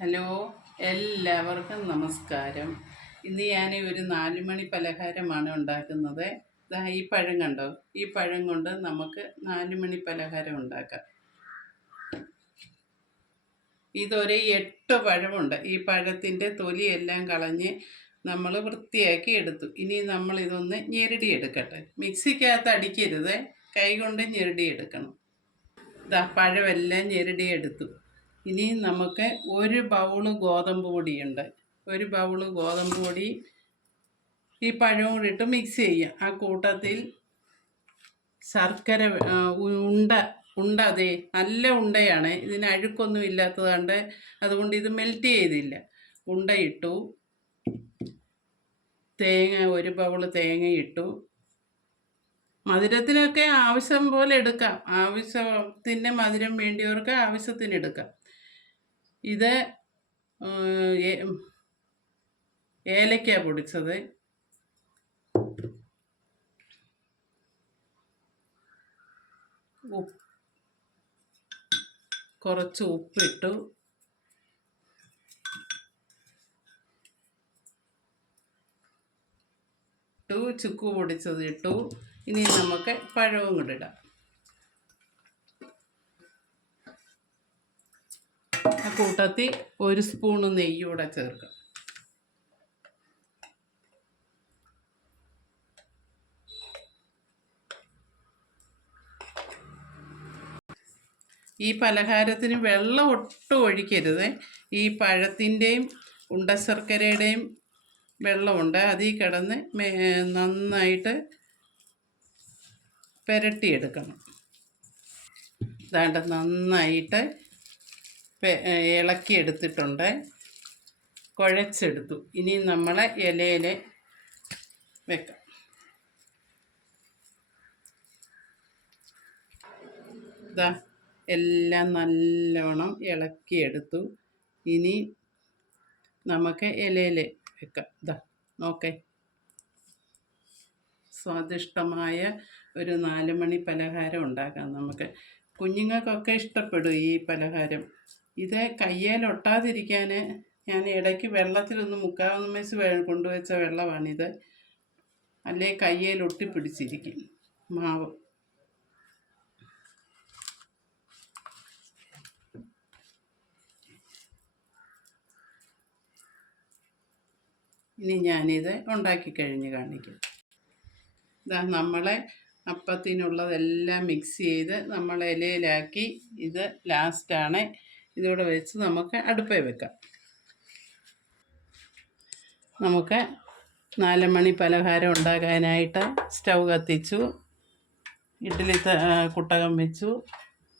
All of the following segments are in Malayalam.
ഹലോ, എല്ലാവർക്കും നമസ്കാരം. ഇന്ന് ഞാൻ ഒരു 4 മണി പലഹാരമാണ് ഉണ്ടാക്കുന്നത്. ദാ ഈ പഴം കണ്ടോ? ഈ പഴം കൊണ്ട് നമുക്ക് 4 മണി പലഹാരം ഉണ്ടാക്കാം. ഇതൊരു 8 പഴമുണ്ട്. ഈ പഴത്തിൻ്റെ തൊലിയെല്ലാം കളഞ്ഞ് നമ്മൾ വൃത്തിയാക്കി എടുത്തു. ഇനി നമ്മൾ ഇതൊന്ന് ഞെരടിയെടുക്കട്ടെ. മിക്സിക്കകത്ത് അടിക്കരുത്, കൈ കൊണ്ട് ഞെരടിയെടുക്കണം. ഇതാ പഴമെല്ലാം ഞെരടിയെടുത്തു. ഇനി നമുക്ക് ഒരു ബൗള് ഗോതമ്പ് പൊടിയുണ്ട്. ഒരു ബൗള് ഗോതമ്പ് പൊടി ഈ പഴവും കൂടി ഇട്ട് മിക്സ് ചെയ്യാം. ആ കൂട്ടത്തിൽ ശർക്കര ഉണ്ട അതെ നല്ല ഉണ്ടയാണ്. ഇതിന് അഴുക്കൊന്നും ഇല്ലാത്തത് കൊണ്ട് അതുകൊണ്ട് ഇത് മെൽറ്റ് ചെയ്തില്ല. ഉണ്ട ഇട്ടു. ഒരു ബൗള് തേങ്ങ ഇട്ടു. മധുരത്തിനൊക്കെ ആവശ്യം പോലെ എടുക്കാം. ആവശ്യത്തിന് മധുരം വേണ്ടിയവർക്ക് ആവശ്യത്തിന് എടുക്കാം. ഇത് ഏലക്ക പൊടിച്ചത്, കുറച്ച് ഉപ്പിട്ടു, ചുക്ക് പൊടിച്ചത് ഇട്ടു. ഇനി നമുക്ക് പഴവും കൂടെ ഇടാം. ആ കൂട്ടത്തിൽ ഒരു സ്പൂണ് നെയ്യൂടെ ചേർക്കാം. ഈ പലഹാരത്തിന് വെള്ളം ഒട്ടും ഒഴിക്കരുത്. ഈ പഴത്തിൻ്റെയും ഉണ്ടശർക്കരയുടെയും വെള്ളമുണ്ട്, അതിൽ കിടന്ന് നന്നായിട്ട് പുരട്ടിയെടുക്കണം. അതാണ്ട് നന്നായിട്ട് ഇളക്കിയെടുത്തിട്ടുണ്ട്, കുഴച്ചെടുത്തു. ഇനി നമ്മൾ ഇലയിൽ വെക്കാം. ഇതാ എല്ലാം നല്ലോണം ഇളക്കിയെടുത്തു. ഇനി നമുക്ക് ഇലയിൽ വെക്കാം. ഇതാ നോക്കേ, സ്വാദിഷ്ടമായ ഒരു 4 മണി പലഹാരം ഉണ്ടാക്കാം നമുക്ക്. കുഞ്ഞുങ്ങൾക്കൊക്കെ ഇഷ്ടപ്പെടും ഈ പലഹാരം. ഇത് കയ്യേലൊട്ടാതിരിക്കാൻ ഞാൻ ഇടയ്ക്ക് വെള്ളത്തിലൊന്ന് മുക്കാവുന്ന മെസ് കൊണ്ടുവച്ച വെള്ളമാണിത്. അല്ലേ കയ്യേൽ ഒട്ടിപ്പിടിച്ചിരിക്കും മാവ്. ഇനി ഞാനിത് ഉണ്ടാക്കി കഴിഞ്ഞ് കാണിക്കാം. ഇതാ നമ്മളെ അപ്പത്തിനുള്ളതെല്ലാം മിക്സ് ചെയ്ത് നമ്മൾ ഇലയിലാക്കി. ഇത് ലാസ്റ്റാണ്. ഇതിവിടെ വെച്ച് നമുക്ക് അടുപ്പിൽ വെക്കാം. നമുക്ക് 4 മണി പലഹാരം ഉണ്ടാക്കാനായിട്ട് സ്റ്റൗ കത്തിച്ചു, ഇഡ്ഡലി കുട്ടകം വെച്ചു,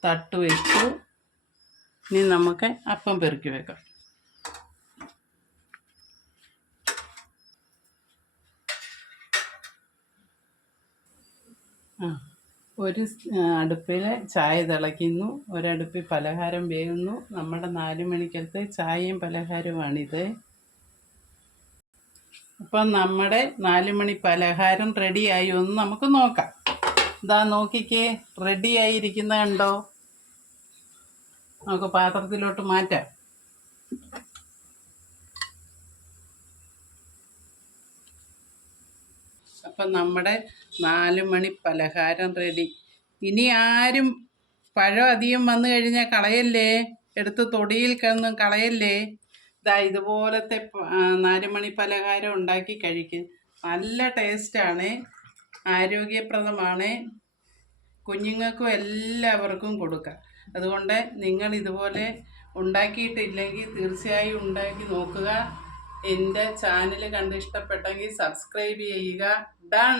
തട്ട് വെച്ചു. ഇനി നമുക്ക് അപ്പം പെറുക്കി വെക്കാം. ഒരു അടുപ്പിൽ ചായ തിളയ്ക്കുന്നു, ഒരടുപ്പിൽ പലഹാരം വേകുന്നു. നമ്മുടെ 4 മണിക്കലത്തെ ചായയും പലഹാരമാണിത്. അപ്പം നമ്മുടെ 4 മണി പലഹാരം റെഡിയായി ഒന്ന് നമുക്ക് നോക്കാം. ഇതാ നോക്കിക്കേ, റെഡിയായിരിക്കുന്നത് കണ്ടോ? നമുക്ക് പാത്രത്തിലോട്ട് മാറ്റാം. അപ്പം നമ്മുടെ 4 മണി പലഹാരം റെഡി. ഇനി ആരും പഴം അധികം വന്നു കഴിഞ്ഞാൽ കളയല്ലേ, എടുത്ത് തൊടിയിൽ കിടന്നും കളയല്ലേ. ഇതാ ഇതുപോലത്തെ 4 മണി പലഹാരം ഉണ്ടാക്കി കഴിക്കും. നല്ല ടേസ്റ്റാണ്, ആരോഗ്യപ്രദമാണ്. കുഞ്ഞുങ്ങൾക്കും എല്ലാവർക്കും കൊടുക്കാം. അതുകൊണ്ട് നിങ്ങൾ ഇതുപോലെ ഉണ്ടാക്കിയിട്ടില്ലെങ്കിൽ തീർച്ചയായും ഉണ്ടാക്കി നോക്കുക. എൻ്റെ ചാനൽ കണ്ട് ഇഷ്ടപ്പെട്ടെങ്കിൽ സബ്സ്ക്രൈബ് ചെയ്യുക. ഡൺ.